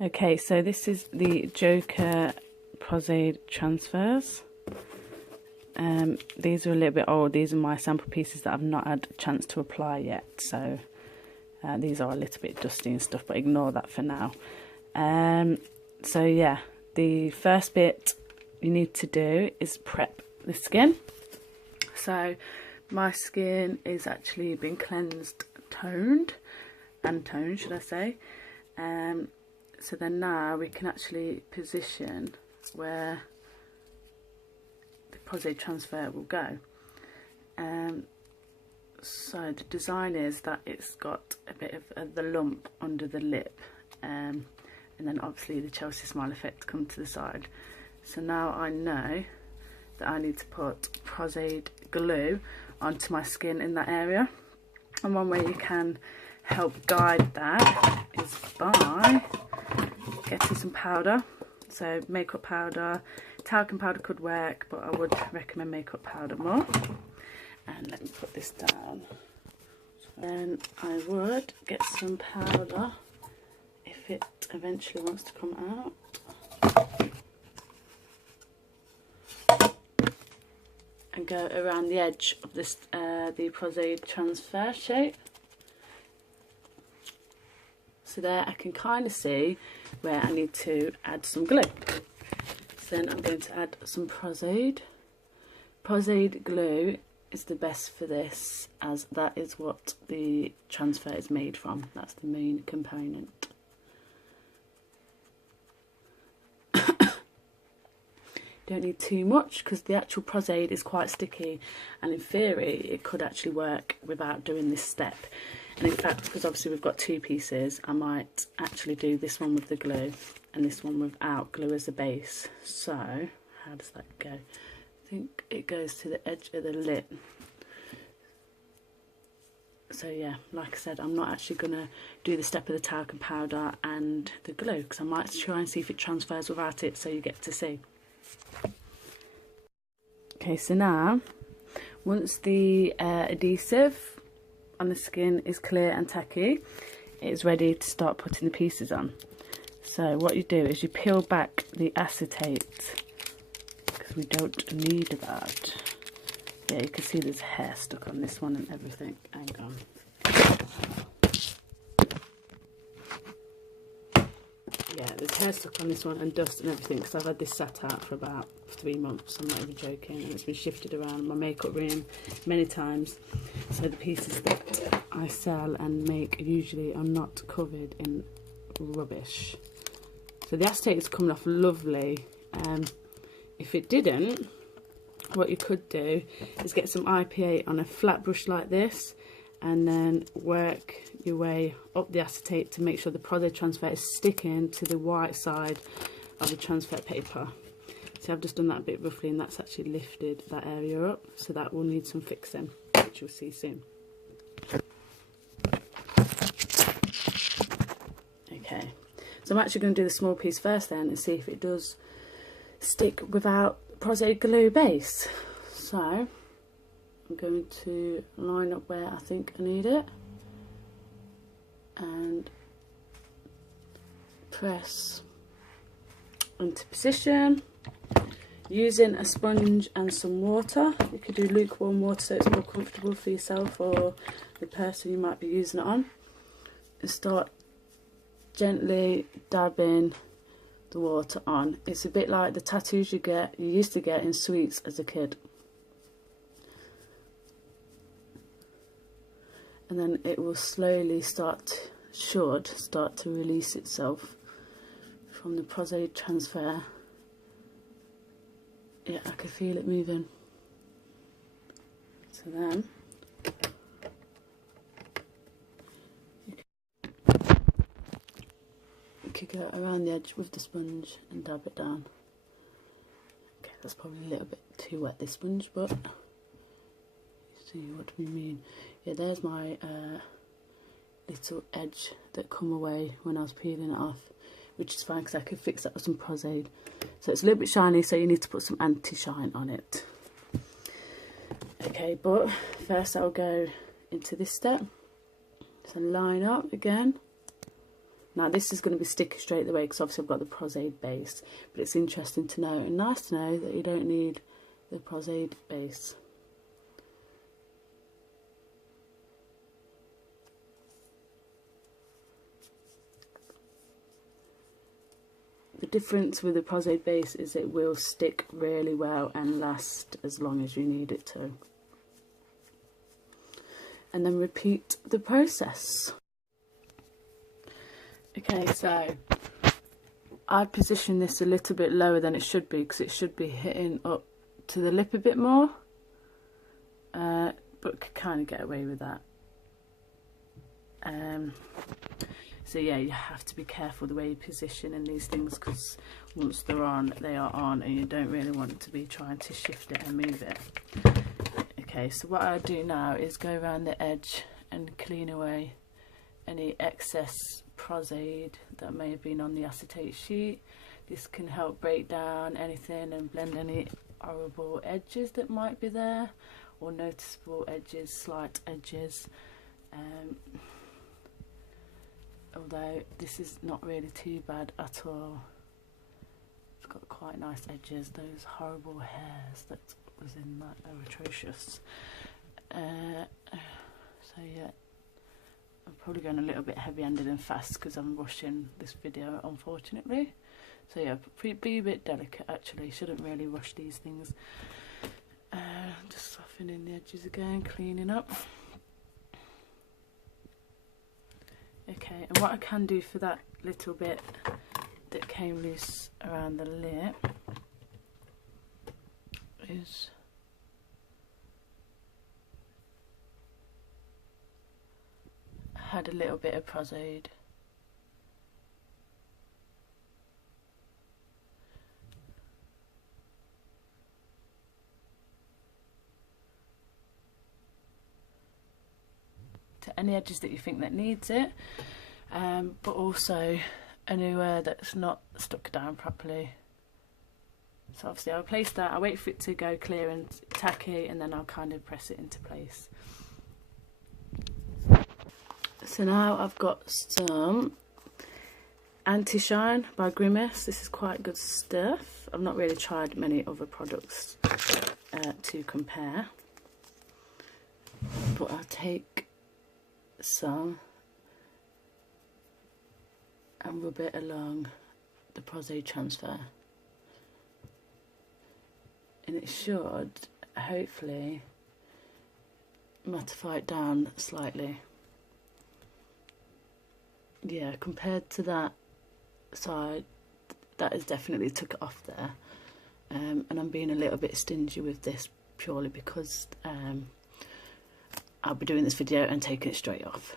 Okay, so this is the Joker prosaide transfers. These are a little bit old. These are my sample pieces that I've not had a chance to apply yet, so these are a little bit dusty and stuff, but ignore that for now. So yeah, the first bit you need to do is prep the skin. So my skin is actually been cleansed, toned should I say. So then now we can actually position where the prosaide transfer will go. So the design is that it's got a bit of the lump under the lip, and then obviously the Chelsea smile effect come to the side. So now I know that I need to put prosaide glue onto my skin in that area, and one way you can help guide that is by getting some powder. So makeup powder, talcum powder could work, but I would recommend makeup powder more. And let me put this down. So then I would get some powder if it eventually wants to come out, and go around the edge of this the prosaide transfer shape. So there I can kind of see where I need to add some glue. So then I'm going to add some prosaide. Prosaide glue is the best for this, as that is what the transfer is made from. That's the main component. Don't need too much because the actual prosaide is quite sticky, and in theory it could actually work without doing this step. And in fact, because obviously we've got two pieces, I might actually do this one with the glue and this one without glue as a base. So how does that go? I think it goes to the edge of the lip. So yeah, like I said, I'm not actually going to do the step of the talcum powder and the glue, because I might try and see if it transfers without it, so you get to see. Okay, so now once the adhesive on the skin is clear and tacky, it's ready to start putting the pieces on. So what you do is you peel back the acetate, because we don't need that. Yeah, you can see there's hair stuck on this one and everything. Hang on. Yeah, there's hair stuck on this one and dust and everything, because I've had this sat out for about 3 months, I'm not even joking, and it's been shifted around my makeup room many times. So the pieces that I sell and make usually are not covered in rubbish. So the acetate is coming off lovely. If it didn't, what you could do is get some IPA on a flat brush like this, and then work your way up the acetate to make sure the prosaide transfer is sticking to the white side of the transfer paper. So I've just done that a bit roughly, and that's actually lifted that area up, so that will need some fixing, which you'll see soon. Okay, so I'm actually going to do the small piece first then and see if it does stick without prosaide glue base. So I'm going to line up where I think I need it and press into position using a sponge and some water. You could do lukewarm water so it's more comfortable for yourself or the person you might be using it on, and start gently dabbing the water on. It's a bit like the tattoos you used to get in sweets as a kid. And then it will slowly should start to release itself from the prosaide transfer. Yeah, I can feel it moving. So then you could go around the edge with the sponge and dab it down. Okay, that's probably a little bit too wet, this sponge, but you see what we mean. Yeah, there's my little edge that come away when I was peeling it off, which is fine because I could fix that with some prosaide. So it's a little bit shiny, so you need to put some anti-shine on it. Okay, but first I'll go into this step. So line up again Now this is going to be sticky straight away because obviously I've got the prosaide base, but it's interesting to know and nice to know that you don't need the prosaide base. The difference with the prosaide base is it will stick really well and last as long as you need it to. And then repeat the process. Okay, so I position this a little bit lower than it should be because it should be hitting up to the lip a bit more, but could kind of get away with that. So yeah, you have to be careful the way you position in these things because once they're on, they are on, and you don't really want to be trying to shift it and move it. Okay, so what I do now is go around the edge and clean away any excess prosaide that may have been on the acetate sheet. This can help break down anything and blend any horrible edges that might be there, or noticeable edges, slight edges. Although this is not really too bad at all. It's got quite nice edges. Those horrible hairs that was in that are atrocious. So yeah, I'm probably going a little bit heavy-handed and fast because I'm rushing this video, unfortunately. So yeah, be a bit delicate actually. Shouldn't really rush these things. Just softening the edges again, cleaning up. Okay, and what I can do for that little bit that came loose around the lip is add a little bit of prosaide. To any edges that you think that needs it, but also anywhere that's not stuck down properly. So obviously I'll place that, I'll wait for it to go clear and tacky, and then I'll kind of press it into place. So now I've got some Anti-Shine by Grimace. This is quite good stuff. I've not really tried many other products to compare, but I'll take some and rub it along the prosaide transfer, and it should hopefully mattify it down slightly. Yeah, compared to that side, that has definitely took it off there, and I'm being a little bit stingy with this purely because I'll be doing this video and taking it straight off.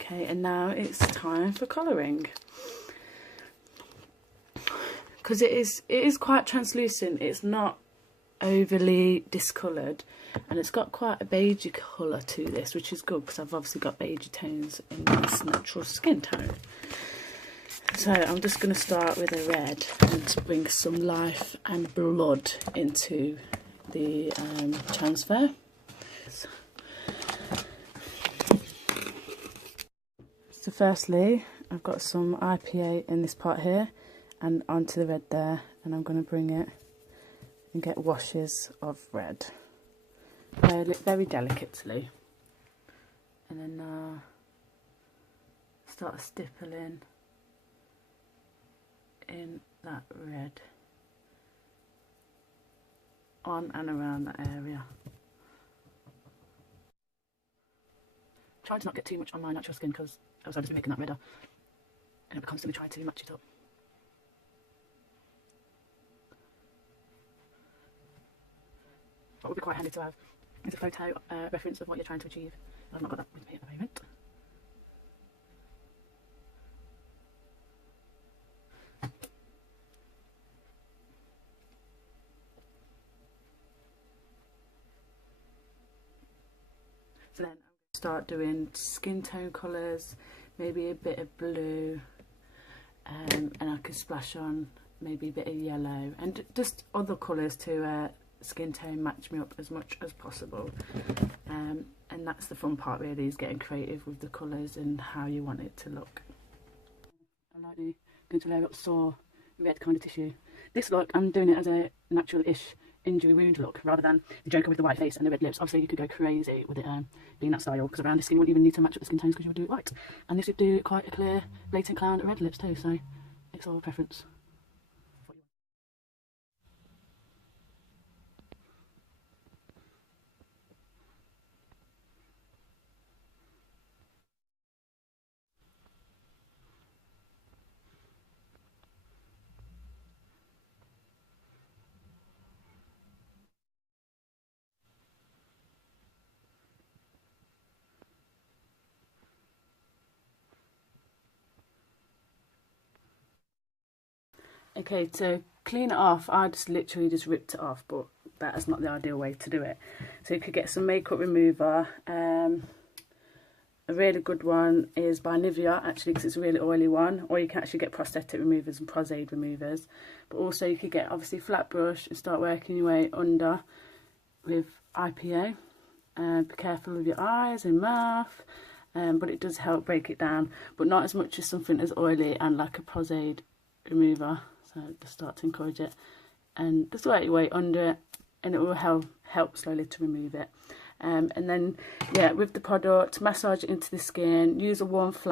Okay, and now it's time for colouring. Because it is quite translucent, it's not overly discoloured, and it's got quite a beigey colour to this, which is good because I've obviously got beigey tones in this natural skin tone. So I'm just going to start with a red and bring some life and blood into the transfer. So firstly, I've got some IPA in this part here and onto the red there, and I'm going to bring it and get washes of red very delicately, and then start stippling in that red on and around that area. Try to not get too much on my natural skin because else I'll just be making that redder, and I'll be constantly trying to match it up. What would be quite handy to have is a photo reference of what you're trying to achieve. I've not got that with me at the moment. So then I'm going to start doing skin tone colours, maybe a bit of blue, and I can splash on maybe a bit of yellow, and just other colours to skin tone match me up as much as possible. And that's the fun part really, is getting creative with the colours and how you want it to look. I like going to layer up sore red kind of tissue. This look, I'm doing it as a natural-ish injury wound look rather than the Joker with the white face and the red lips. Obviously you could go crazy with it being that style, because around the skin you wouldn't even need to match up the skin tones because you would do it white. And this would do quite a clear blatant clown red lips too, so it's all a preference. Okay, to clean it off, I just literally just ripped it off, but that is not the ideal way to do it. So you could get some makeup remover. A really good one is by Nivea, actually, because it's a really oily one, or you can actually get prosthetic removers and prosaide removers. But also you could get obviously a flat brush and start working your way under with IPA. Be careful with your eyes and mouth, but it does help break it down, but not as much as something as oily and like a prosaide remover. So just start to encourage it and just work your way under it, and it will help slowly to remove it. And then, yeah, with the product, massage it into the skin, use a warm flat